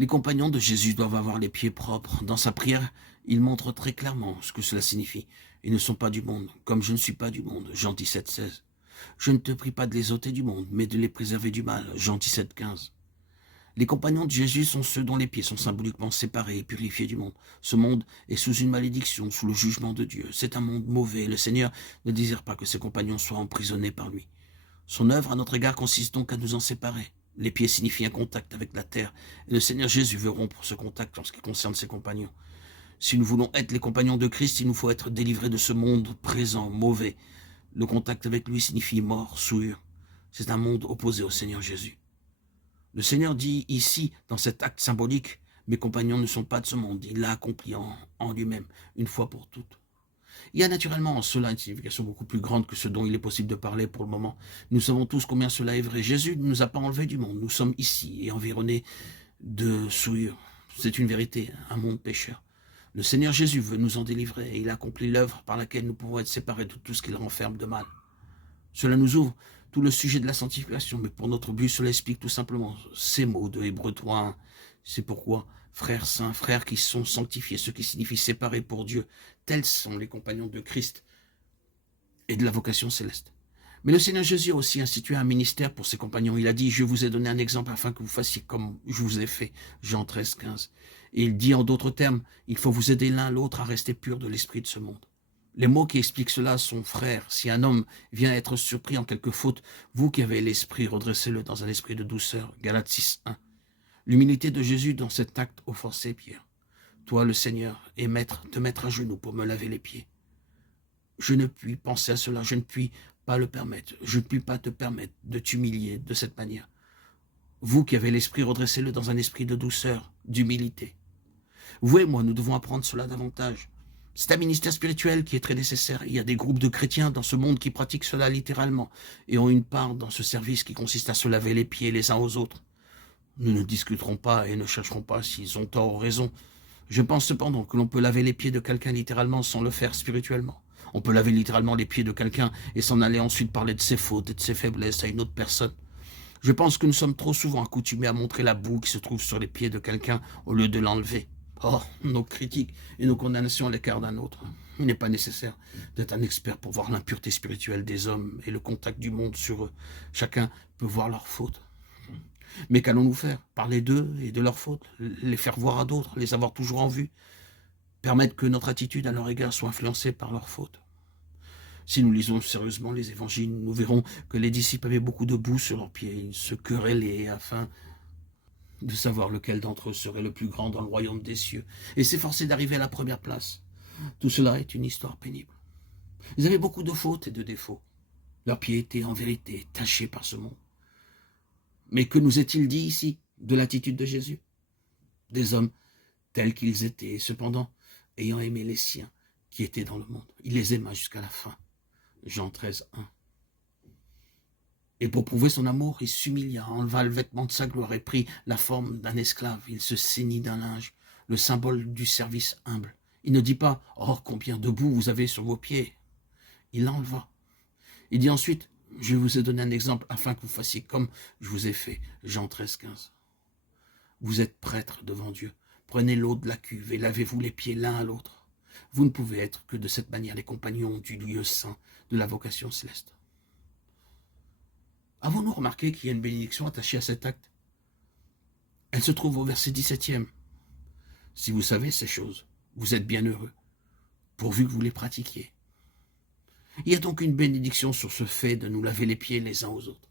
Les compagnons de Jésus doivent avoir les pieds propres. Dans sa prière, il montre très clairement ce que cela signifie. Ils ne sont pas du monde, comme je ne suis pas du monde. Jean 17, 16. Je ne te prie pas de les ôter du monde, mais de les préserver du mal. Jean 17, 15. Les compagnons de Jésus sont ceux dont les pieds sont symboliquement séparés et purifiés du monde. Ce monde est sous une malédiction, sous le jugement de Dieu. C'est un monde mauvais. Le Seigneur ne désire pas que ses compagnons soient emprisonnés par lui. Son œuvre à notre égard consiste donc à nous en séparer. Les pieds signifient un contact avec la terre, et le Seigneur Jésus veut rompre ce contact en ce qui concerne ses compagnons. Si nous voulons être les compagnons de Christ, il nous faut être délivrés de ce monde présent, mauvais. Le contact avec lui signifie mort, souillure. C'est un monde opposé au Seigneur Jésus. Le Seigneur dit ici, dans cet acte symbolique, mes compagnons ne sont pas de ce monde. Il l'a accompli en lui-même, une fois pour toutes. Il y a naturellement en cela une signification beaucoup plus grande que ce dont il est possible de parler pour le moment. Nous savons tous combien cela est vrai. Jésus ne nous a pas enlevés du monde. Nous sommes ici et environnés de souillure. C'est une vérité, un monde pécheur. Le Seigneur Jésus veut nous en délivrer et il a accompli l'œuvre par laquelle nous pouvons être séparés de tout ce qu'il renferme de mal. Cela nous ouvre tout le sujet de la sanctification, mais pour notre but, cela explique tout simplement ces mots de Hébreux 3:1. C'est pourquoi, frères saints, frères qui sont sanctifiés, ce qui signifie séparés pour Dieu, tels sont les compagnons de Christ et de la vocation céleste. Mais le Seigneur Jésus a aussi institué un ministère pour ses compagnons. Il a dit, je vous ai donné un exemple afin que vous fassiez comme je vous ai fait. Jean 13, 15. Et il dit en d'autres termes, il faut vous aider l'un l'autre à rester purs de l'esprit de ce monde. Les mots qui expliquent cela sont frères. Si un homme vient être surpris en quelque faute, vous qui avez l'esprit, redressez-le dans un esprit de douceur. Galates 6, 1. L'humilité de Jésus dans cet acte offensait Pierre. Toi, le Seigneur, est maître, te mettre à genoux pour me laver les pieds. Je ne puis penser à cela, je ne puis pas le permettre. Je ne puis pas te permettre de t'humilier de cette manière. Vous qui avez l'esprit, redressez-le dans un esprit de douceur, d'humilité. Vous et moi, nous devons apprendre cela davantage. C'est un ministère spirituel qui est très nécessaire. Il y a des groupes de chrétiens dans ce monde qui pratiquent cela littéralement et ont une part dans ce service qui consiste à se laver les pieds les uns aux autres. Nous ne discuterons pas et ne chercherons pas s'ils ont tort ou raison. Je pense cependant que l'on peut laver les pieds de quelqu'un littéralement sans le faire spirituellement. On peut laver littéralement les pieds de quelqu'un et s'en aller ensuite parler de ses fautes et de ses faiblesses à une autre personne. Je pense que nous sommes trop souvent accoutumés à montrer la boue qui se trouve sur les pieds de quelqu'un au lieu de l'enlever. Oh, nos critiques et nos condamnations à l'écart d'un autre. Il n'est pas nécessaire d'être un expert pour voir l'impureté spirituelle des hommes et le contact du monde sur eux. Chacun peut voir leurs fautes. Mais qu'allons-nous faire? Parler d'eux et de leurs fautes? Les faire voir à d'autres? Les avoir toujours en vue? Permettre que notre attitude à leur égard soit influencée par leurs fautes? Si nous lisons sérieusement les évangiles, nous verrons que les disciples avaient beaucoup de boue sur leurs pieds. Ils se querellaient afin de savoir lequel d'entre eux serait le plus grand dans le royaume des cieux, et s'efforcer d'arriver à la première place. Tout cela est une histoire pénible. Ils avaient beaucoup de fautes et de défauts. Leurs pieds étaient en vérité tachés par ce monde. Mais que nous est-il dit ici de l'attitude de Jésus? Des hommes tels qu'ils étaient, cependant, ayant aimé les siens qui étaient dans le monde. Il les aima jusqu'à la fin. Jean 13, 1. Et pour prouver son amour, il s'humilia, enleva le vêtement de sa gloire et prit la forme d'un esclave. Il se ceignit d'un linge, le symbole du service humble. Il ne dit pas « Oh, combien de boue vous avez sur vos pieds !» Il l'enleva. Il dit ensuite « Je vous ai donné un exemple afin que vous fassiez comme je vous ai fait. » Jean 13, 15. Vous êtes prêtres devant Dieu. Prenez l'eau de la cuve et lavez-vous les pieds l'un à l'autre. Vous ne pouvez être que de cette manière les compagnons du lieu saint de la vocation céleste. Avons-nous remarqué qu'il y a une bénédiction attachée à cet acte? Elle se trouve au verset 17e. Si vous savez ces choses, vous êtes bien heureux, pourvu que vous les pratiquiez. Il y a donc une bénédiction sur ce fait de nous laver les pieds les uns aux autres.